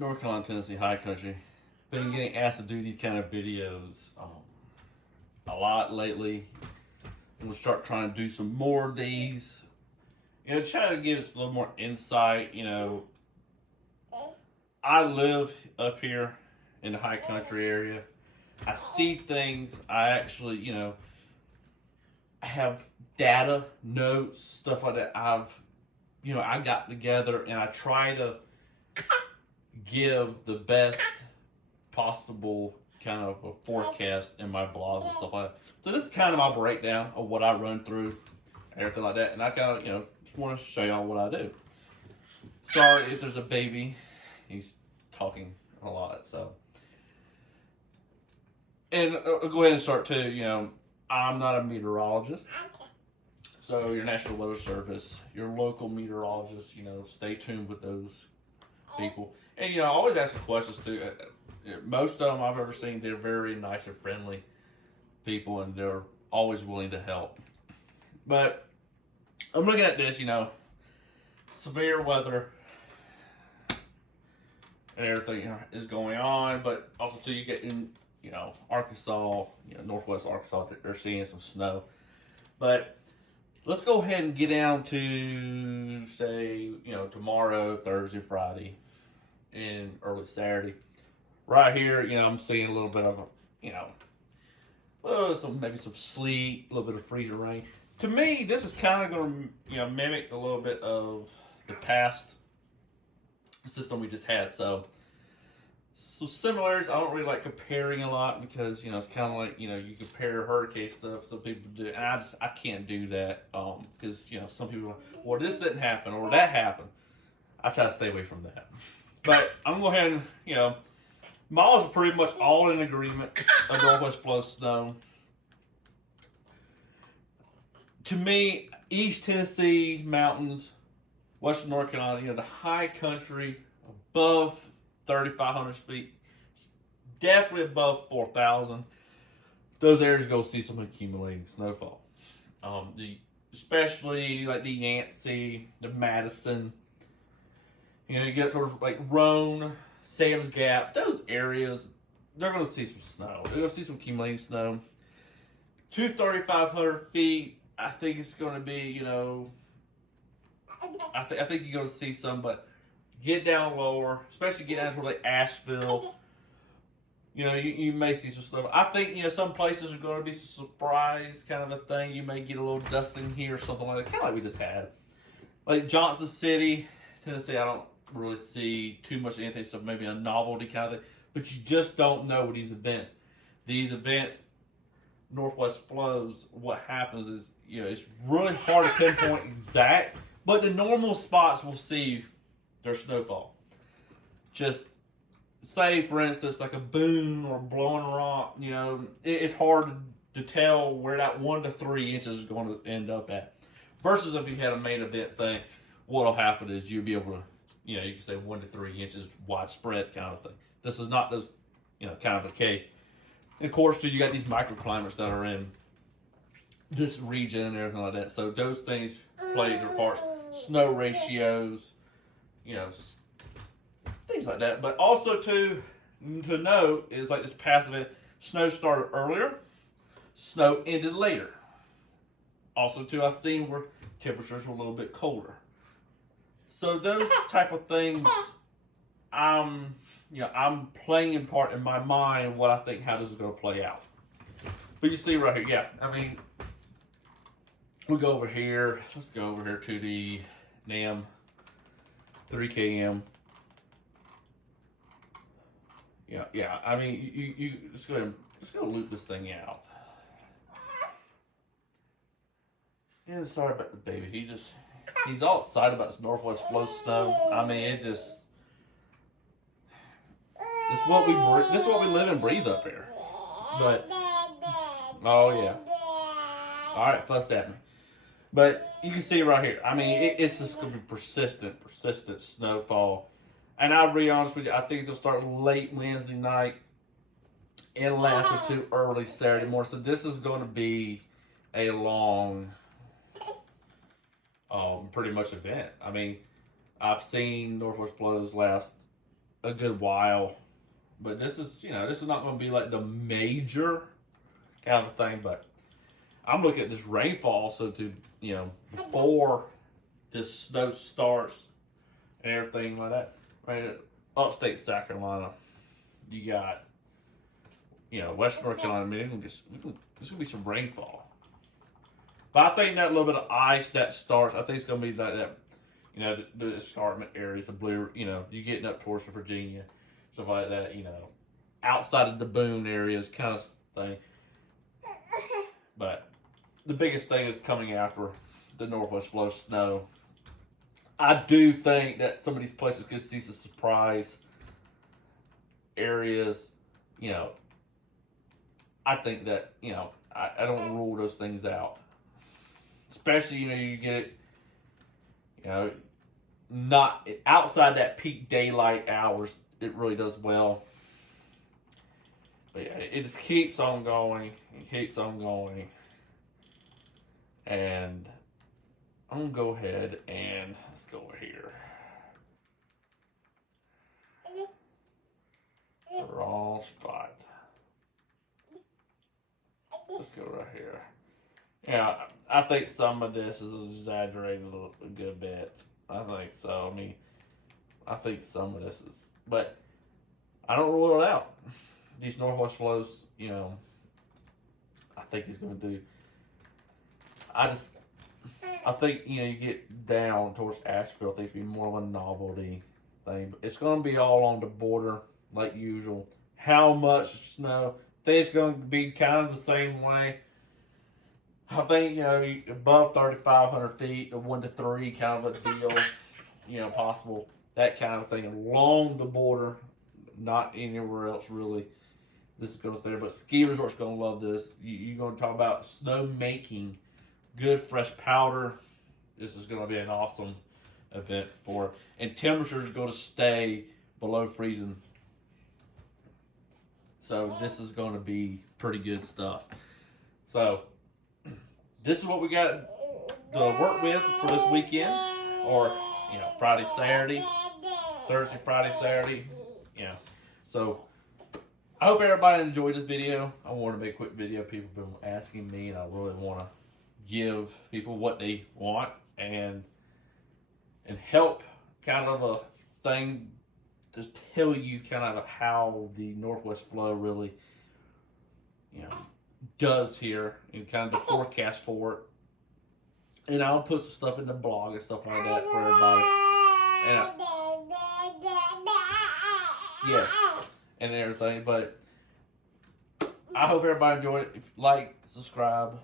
North Carolina, Tennessee high country. Been getting asked to do these kind of videos a lot lately. We'll start trying to do some more of these. Try to give us a little more insight. I live up here in the high country area. I see things. I actually, I have data, notes, stuff like that. I got together and I try to give the best possible kind of a forecast in my blogs and stuff like that. So this is kind of my breakdown of what I run through, everything like that. And I kind of, just want to show y'all what I do. Sorry if there's a baby. He's talking a lot, so. And I'll go ahead and start too. I'm not a meteorologist. So your National Weather Service, your local meteorologist, stay tuned with those people. And, I always ask questions too. Most of them I've ever seen, they're very nice and friendly people, and they're always willing to help. But I'm looking at this, severe weather and everything is going on, but also too, you get in, Arkansas, northwest Arkansas, they're seeing some snow. But let's go ahead and get down to, say, tomorrow, Thursday, Friday, and early Saturday. Right here, I'm seeing a little bit of maybe some sleet, a little bit of freezing rain. To me, this is kind of going to, mimic a little bit of the past system we just had. So similarities, I don't really like comparing a lot because, it's kind of like, you compare hurricane stuff, some people do, and I can't do that because, some people are like, well, this didn't happen or that happened. I try to stay away from that. But I'm going to go ahead and, models are pretty much all in agreement of Northwest Flow snow. To me, East Tennessee mountains, Western North Carolina, the high country above 3,500 feet, definitely above 4,000. Those areas go see some accumulating snowfall. Especially like the Yancey, the Madison. You get to like Roan, Sam's Gap, those areas, they're going to see some snow. They're going to see some accumulating snow. To 3,500 feet, I think it's going to be, I think you're going to see some, but get down lower, especially get down to like Asheville. You may see some snow. I think, some places are going to be some surprise kind of a thing. You may get a little dusting here or something like that, kind of like we just had. Like Johnson City, Tennessee, I don't really see too much of anything, so maybe a novelty kind of thing. But you just don't know with these events. These events, Northwest flows, what happens is, it's really hard to pinpoint exact, but the normal spots will see their snowfall. Just say, for instance, like a Boone or Blowing Rock, it's hard to tell where that 1 to 3 inches is going to end up at. Versus if you had a main event thing, what'll happen is you'll be able to, you can say 1 to 3 inches widespread kind of thing. This is not this, kind of a case. And of course, too, you got these microclimates that are in this region and everything like that. So those things play their parts. Snow ratios, things like that. But also to note is like this past event, snow started earlier, snow ended later. Also too, I've seen where temperatures were a little bit colder. So those type of things, I'm playing in part in my mind what I think how this is going to play out. But you see right here, yeah, I mean, we go over here. Let's go over here to the NAM 3KM. Yeah. I mean, you let's go ahead and let's go loop this thing out. Yeah, sorry about the baby. He's all excited about this Northwest Flow snow. I mean, this is what we live and breathe up here. But oh yeah. All right, fuss at me. But you can see right here. I mean, it's just going to be persistent snowfall. And I'll be honest with you, I think it'll start late Wednesday night and last until early Saturday morning. So this is going to be a long, pretty much event. I mean, I've seen Northwest Flows last a good while. But this is, this is not going to be like the major kind of thing. But I'm looking at this rainfall, so before this snow starts and everything like that. Right, upstate South Carolina, you got, West North Carolina. I mean, there's going to be some rainfall. But I think that little bit of ice that starts, I think it's going to be like that, the escarpment areas, the blue, you getting up towards Virginia, stuff like that, outside of the Boone areas kind of thing. But the biggest thing is coming after the Northwest Flow snow. I do think that some of these places could see some surprise areas. I think that, I don't rule those things out. Especially, you get it, not outside that peak daylight hours, it really does well. But yeah, it just keeps on going. It keeps on going. And I'm going to go ahead and let's go over here. Wrong spot. Let's go right here. Yeah, I think some of this is exaggerated a good bit. I think so. I mean, I think some of this is, but I don't rule it out. These Northwest Flows, I think he's going to do. I think, you get down towards Asheville, I think it'll be more of a novelty thing. But it's going to be all on the border, like usual. How much snow? I think it's going to be kind of the same way. I think, above 3,500 feet, a 1 to 3 kind of a deal, possible. That kind of thing along the border, not anywhere else really. This is going to stay there. But ski resorts going to love this. You're going to talk about snow making, good fresh powder. This is going to be an awesome event for it. And temperatures are going to stay below freezing. So this is going to be pretty good stuff. So this is what we got to work with for this weekend, or Friday, Saturday, Thursday, Friday, Saturday. So I hope everybody enjoyed this video. I wanted to make a quick video. People have been asking me, and I really want to give people what they want and help kind of a thing to tell you kind of how the Northwest Flow really, does here, and kind of the forecast for it. And I'll put some stuff in the blog and stuff like that for everybody. And everything. But I hope everybody enjoyed it. If you like, subscribe.